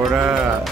Ora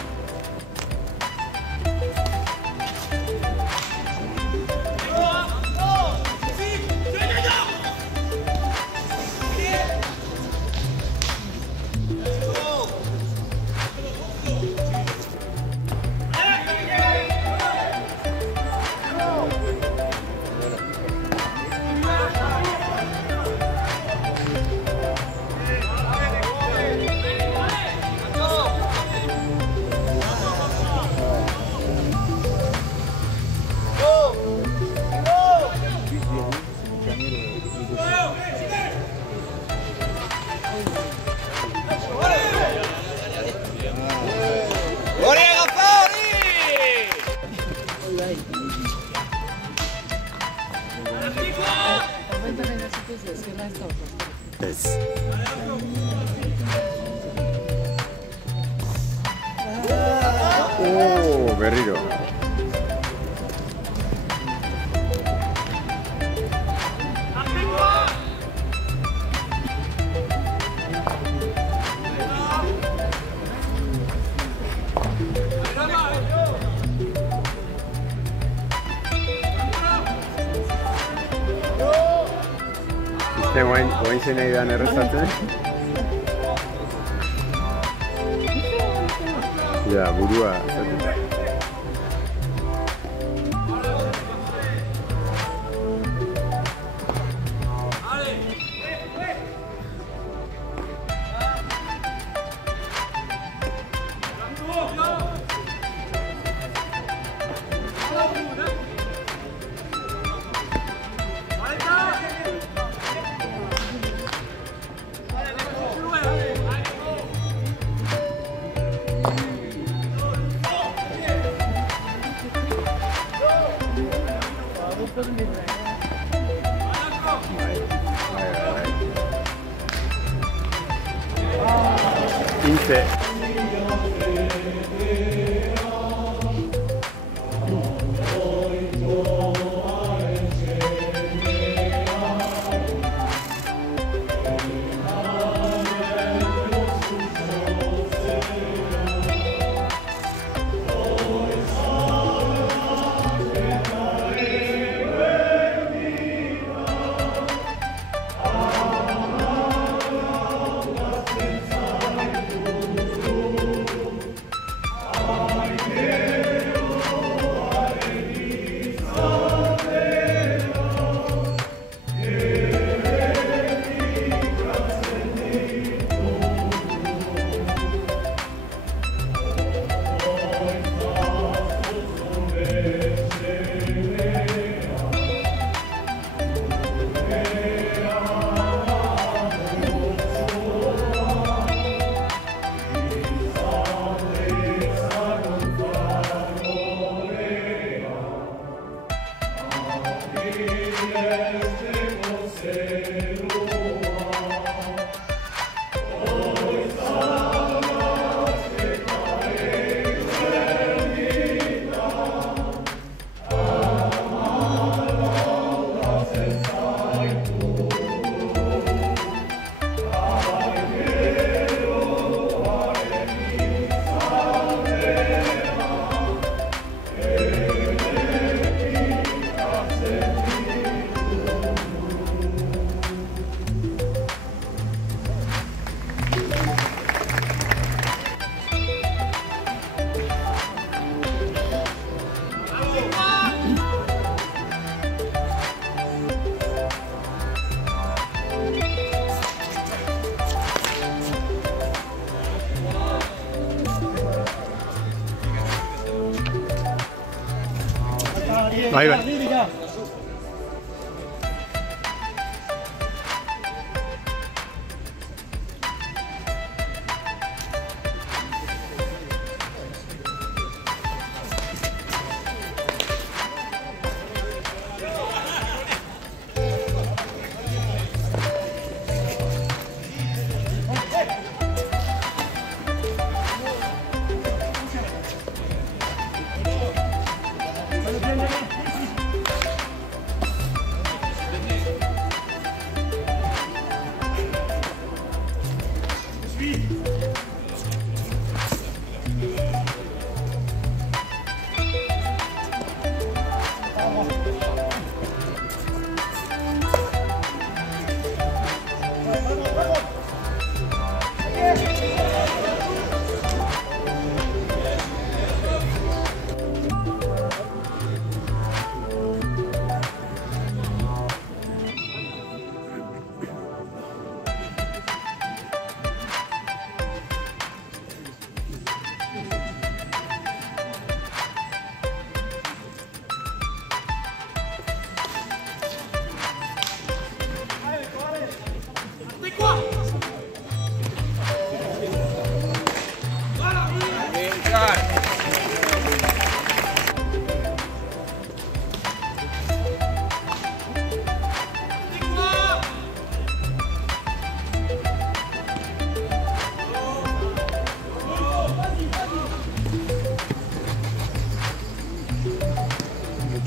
ez. Berriro. Guain zen nahi dan errezatzen? Ja, burua. Inte. Bai, bai.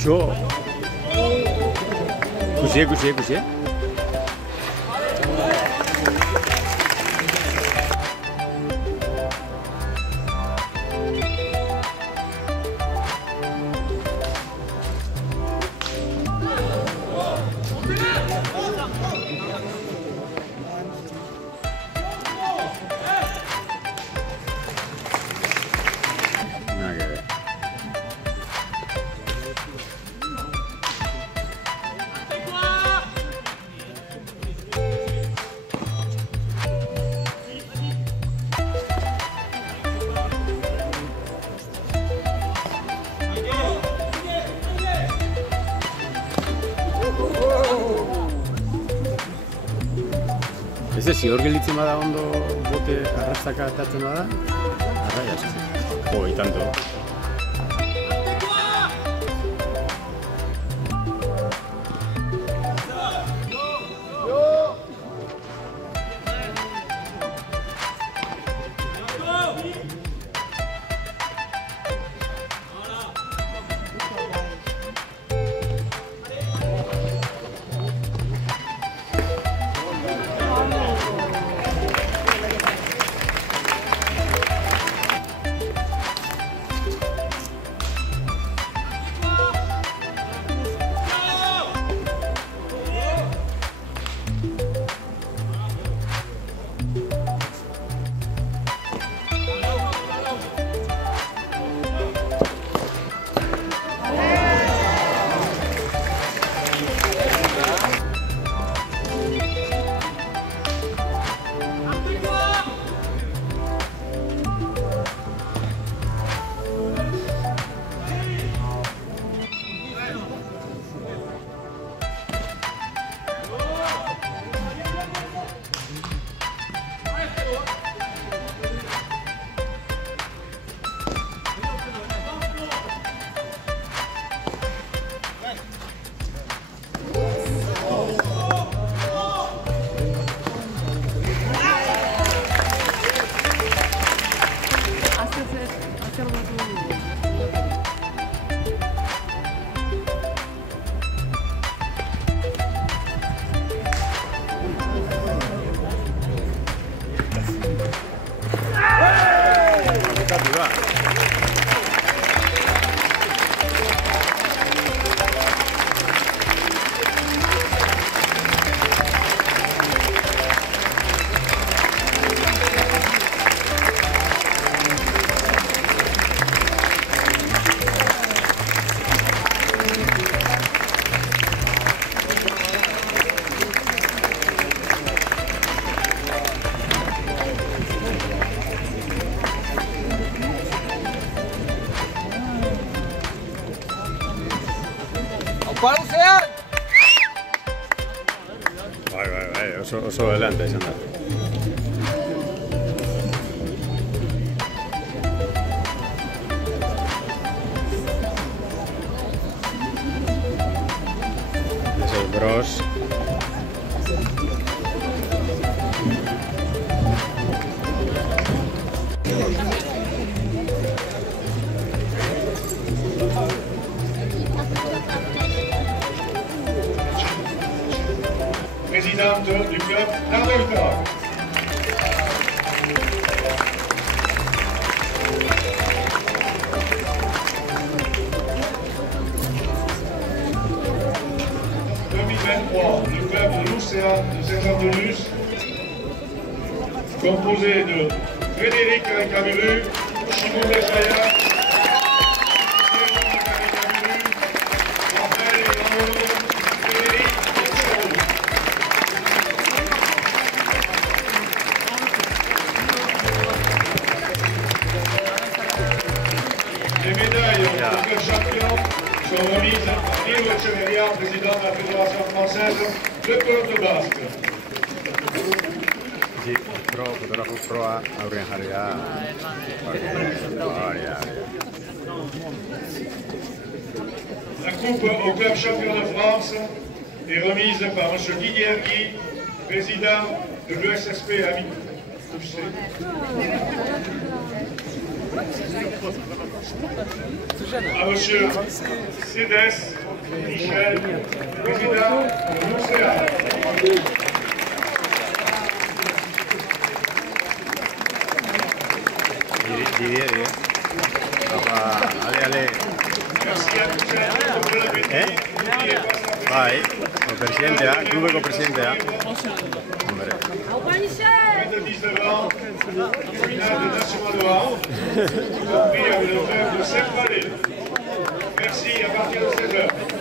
굿쇼. 굿이에 굿이에 굿이에. Ese zior gelditzen bada ondo bote arrastaka atatzen bada, arraia asko. Jo, y tanto. Bai, oso adelante izan da. Eso es Bros. Présidente du club d'Arbolta. Le club de l'Océan de Saint-Jean-de-Luz, composé de Frédéric Camelu, Shimon Bechaya, Raphaël Hernando, Frédéric Etchou. Les médailles du club champion sont remises par Diego Echeverria, président de la Fédération française de Côte Basque. Sí, fotógrafo proa aurrean jarri da. La coupe au club champion de France est remise par M. Didier Guy, président de l'ESSP Ami. À M. Cédès, Michel, président de l'Océan. Didier. Allez. Merci à tous pour l'appétit. Bai, presidentea, klubeko presidentea. Hombre. De 19 ans, finale de National compris avec l'honneur de Saint-Palais. Merci, à partir de 16h.